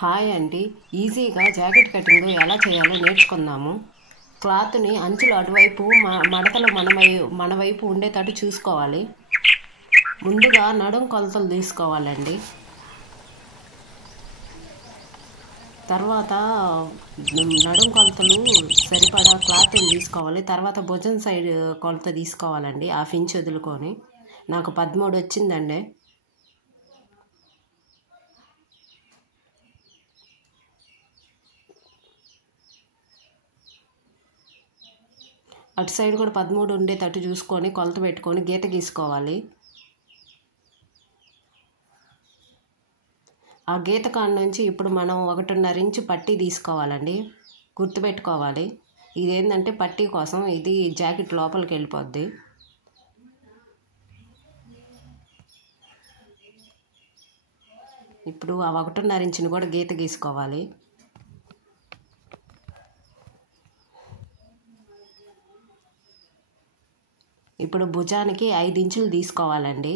Hi అండి. ఈజీగా jacket cutting ఎలా చేయాలో నేర్చుకుందాము. క్లాత్ని అంచులు అటువైపు మడతలు మన వైపు ఉండేటట్టు చూసుకోవాలి. ముందుగా నడుం కొలతలు తీసుకోవాలండి. తర్వాత నడుం కొలతలు సరిపడా క్లాత్ని తీసుకోవాలి. తర్వాత భుజం సైడ్ కొలత తీసుకోవాలండి. 1/2 ఇంచ్ వదులుకొని. నాకు 13 వచ్చిందండి. అటు సైడ్ కూడా 13 ఉండేటట్టు చూసుకొని కొలత పెట్టుకొని గీత గీసుకోవాలి. ఆ గీత కాడ నుంచి ఇప్పుడు మనం 1.5 ఇంచు పట్టీ తీసుకోవాలండి. గుర్తుపెట్టుకోవాలి. ఇదేంటంటే పట్టీ కోసం, ఇది జాకెట్ లోపలికి వెళ్ళిపోద్ది. ఇప్పుడు ఆ 1.5 ఇంచుని కూడా గీత గీసుకోవాలి. ఇప్పుడు భుజానికి 5 ఇంచులు తీసుకోవాలండి.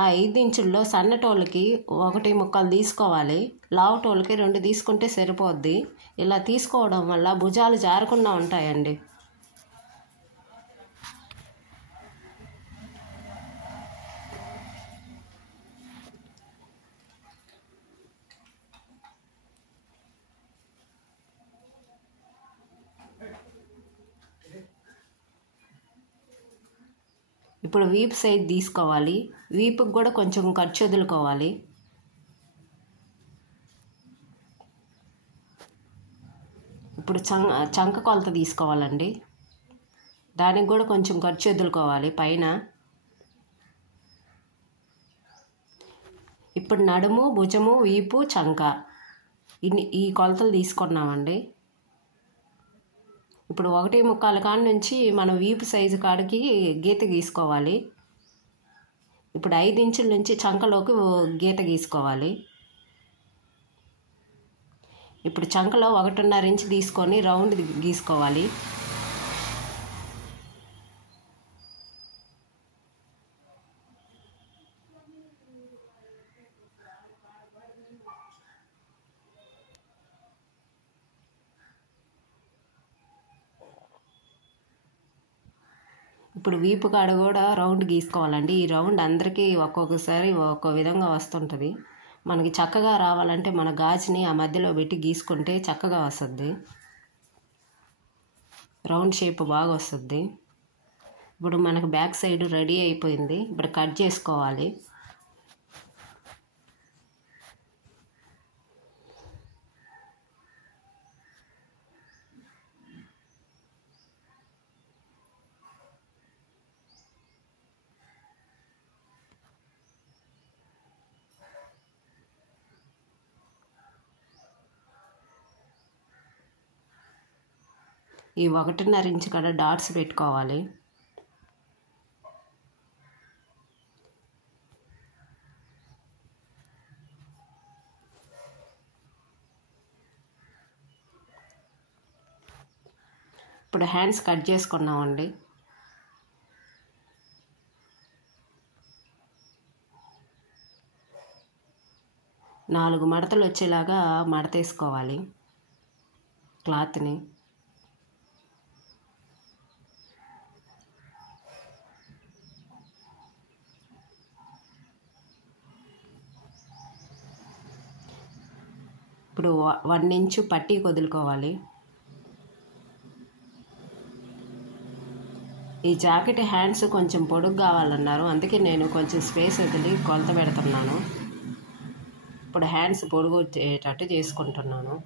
ఆ 5 ఇంచుల్లో సన్నటోళ్ళకి 1 ముక్కలు తీసుకోవాలి. లావుటోళ్ళకి 2 తీసుకుంటే సరిపోద్ది. ఇలా తీసుకోవడం వల్ల భుజాలు జారకుండా ఉంటాయండి. ఇప్పుడు వీపు సైజ్ తీసుకోవాలి. వీపుకి కూడా కొంచెం ఖర్చు వదులుకోవాలి. ఇప్పుడు చంక కొలత తీసుకోవాలండి. దానికి కూడా కొంచెం ఖర్చు వదులుకోవాలి పైన. ఇప్పుడు నడుము, భుజము, వీపు, చంక ఈ కొలతలు తీసుకున్నామండి. ఇప్పుడు 1.25 కాడ నుంచి మనం వీపు సైజు కాడికి గీత గీసుకోవాలి. ఇప్పుడు 5 ఇంచుల నుంచి చంకలోకి గీత గీసుకోవాలి. ఇప్పుడు చంకలో 1.5 ఇంచు తీసుకొని రౌండ్ గీసుకోవాలి. ఇప్పుడు వీపు కాడ కూడా రౌండ్ గీసుకోవాలండి. ఈ రౌండ్ అందరికీ ఒక్కొక్కసారి ఒక్కో విధంగా వస్తుంటుంది. మనకి చక్కగా రావాలంటే మన గాజుని ఆ మధ్యలో పెట్టి గీసుకుంటే చక్కగా వస్తుంది. రౌండ్ షేప్ బాగా వస్తుంది. ఇప్పుడు మనకు బ్యాక్ సైడ్ రెడీ అయిపోయింది. ఇప్పుడు కట్ చేసుకోవాలి. ఈ 1.5 ఇంచు కాడ డాట్స్ పెట్టుకోవాలి. ఇప్పుడు హ్యాండ్స్ కట్ చేసుకున్నామండి. నాలుగు మడతలు వచ్చేలాగా మడతేసుకోవాలి క్లాత్ని. ఇప్పుడు 1 ఇంచు పట్టీ వదులుకోవాలి. ఈ జాకెట్ హ్యాండ్స్ కొంచెం పొడుగు కావాలన్నారు, అందుకే నేను కొంచెం స్పేస్ వదిలి కొలత పెడుతున్నాను. ఇప్పుడు హ్యాండ్స్ పొడుగు వచ్చేటట్టు చేసుకుంటున్నాను.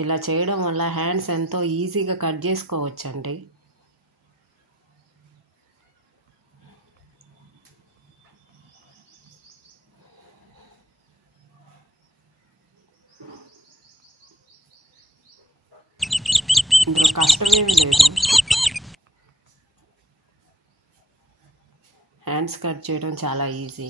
ఇలా చేయడం వల్ల హ్యాండ్స్ ఎంతో ఈజీగా కట్ చేసుకోవచ్చండి. ఇందులో కష్టమేమీ లేదు. హ్యాండ్స్ కట్ చేయడం చాలా ఈజీ.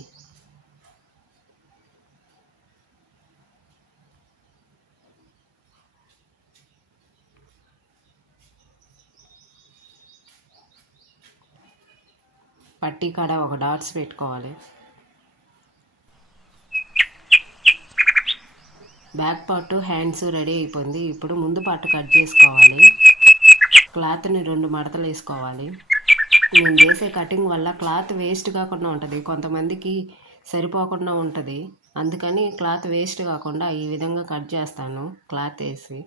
పట్టీ కాడ ఒక డాట్స్ పెట్టుకోవాలి. బ్యాక్ పార్ట్ హ్యాండ్స్ రెడీ అయిపోయింది. ఇప్పుడు ముందు పార్ట్ కట్ చేసుకోవాలి. క్లాత్ని 2 మడతలు వేసుకోవాలి. నేను చేసే కటింగ్ వల్ల క్లాత్ వేస్ట్ కాకుండా ఉంటుంది, కొంతమందికి సరిపోకుండా ఉంటుంది. అందుకని క్లాత్ వేస్ట్ కాకుండా ఈ విధంగా కట్ చేస్తాను. క్లాత్ వేసి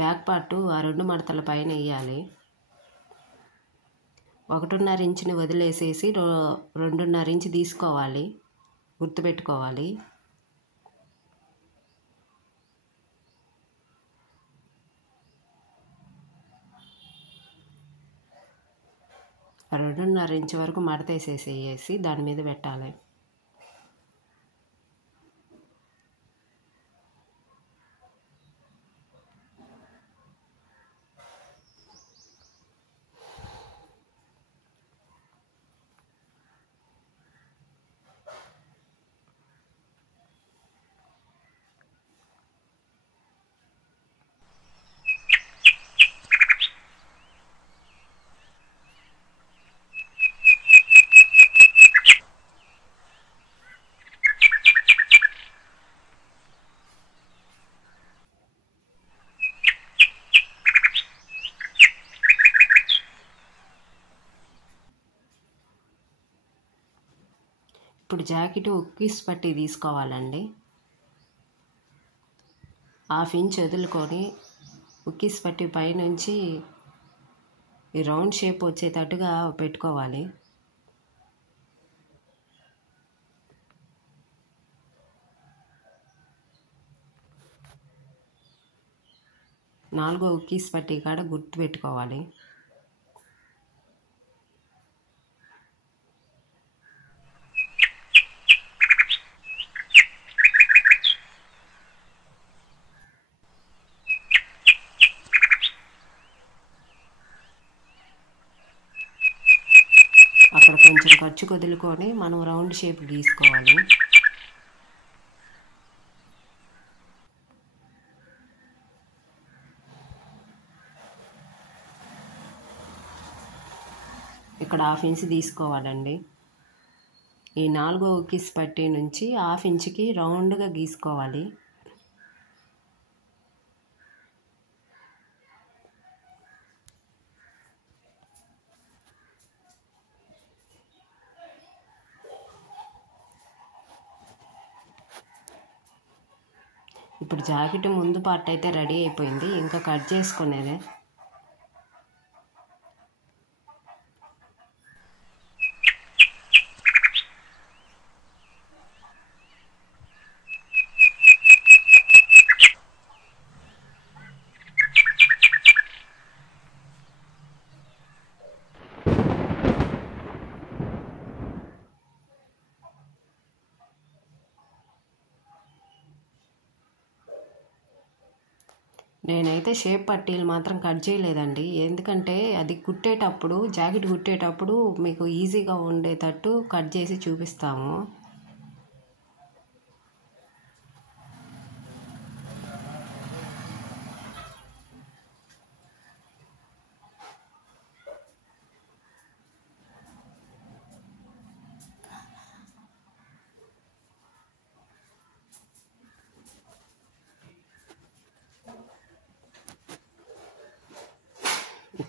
బ్యాక్ పార్ట్ ఆ 2 మడతల పైన వేయాలి. 1.5 ఇంచుని వదిలేసేసి 2.5 ఇంచు తీసుకోవాలి, గుర్తుపెట్టుకోవాలి. ఆ 2.5 ఇంచు వరకు మడత వేసేసి దాని మీద పెట్టాలి. ఇప్పుడు జాకెట్ ఉక్కీస్ పట్టి తీసుకోవాలండి. 1/2 ఇంచ్ వదులుకొని ఉక్కీస్ పట్టి పైనుంచి ఈ రౌండ్ షేప్ వచ్చేటట్టుగా పెట్టుకోవాలి. నాలుగో ఉక్కీస్ పట్టి కాడ గుర్తు పెట్టుకోవాలి. అక్కడ కొంచెం ఖర్చు వదులుకొని మనం రౌండ్ షేప్ గీసుకోవాలి. ఇక్కడ 1/2 ఇంచ్ తీసుకోవాలండి. ఈ 4వ ఉక్కీస్ పట్టి నుంచి 1/2 ఇంచుకి రౌండ్గా గీసుకోవాలి. ఇప్పుడు జాకెట్ ముందు పార్ట్ అయితే రెడీ అయిపోయింది, ఇంకా కట్ చేసుకునేదే. నేనైతే షేప్ పట్టీలు మాత్రం కట్ చేయలేదండి, ఎందుకంటే అది కుట్టేటప్పుడు జాకెట్ కుట్టేటప్పుడు మీకు ఈజీగా ఉండేటట్టు కట్ చేసి చూపిస్తాము.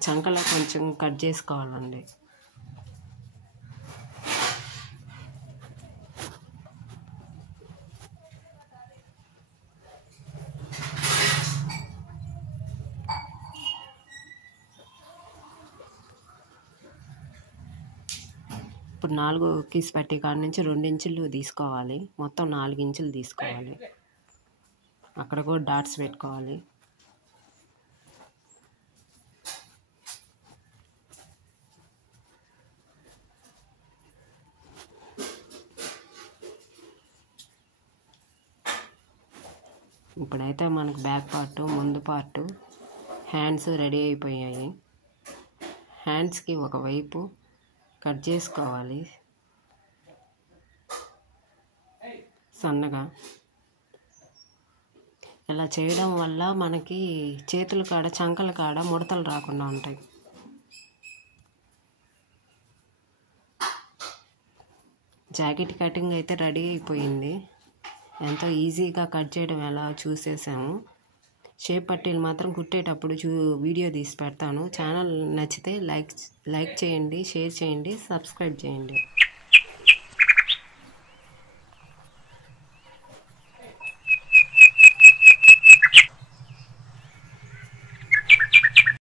చంకలో కొంచెం కట్ చేసుకోవాలండి. ఇప్పుడు 4 ఉక్కీస్ పట్టి కాడ నుంచి 2 ఇంచులు తీసుకోవాలి, మొత్తం 4 ఇంచులు తీసుకోవాలి. అక్కడ కూడా డాట్స్ పెట్టుకోవాలి. ఇప్పుడైతే మనకు బ్యాక్ పార్ట్, ముందు పార్ట్, హ్యాండ్స్ రెడీ అయిపోయాయి. హ్యాండ్స్కి ఒకవైపు కట్ చేసుకోవాలి సన్నగా. ఇలా చేయడం వల్ల మనకి చేతుల కాడ, చంకల కాడ ముడతలు రాకుండా ఉంటాయి. జాకెట్ కటింగ్ అయితే రెడీ అయిపోయింది. ఎంతో ఈజీగా కట్ చేయడం ఎలా చూసేసాము. షేప్ పట్టీలు మాత్రం కుట్టేటప్పుడు వీడియో తీసి పెడతాను. ఛానల్ నచ్చితే లైక్ చేయండి, షేర్ చేయండి, సబ్స్క్రైబ్ చేయండి.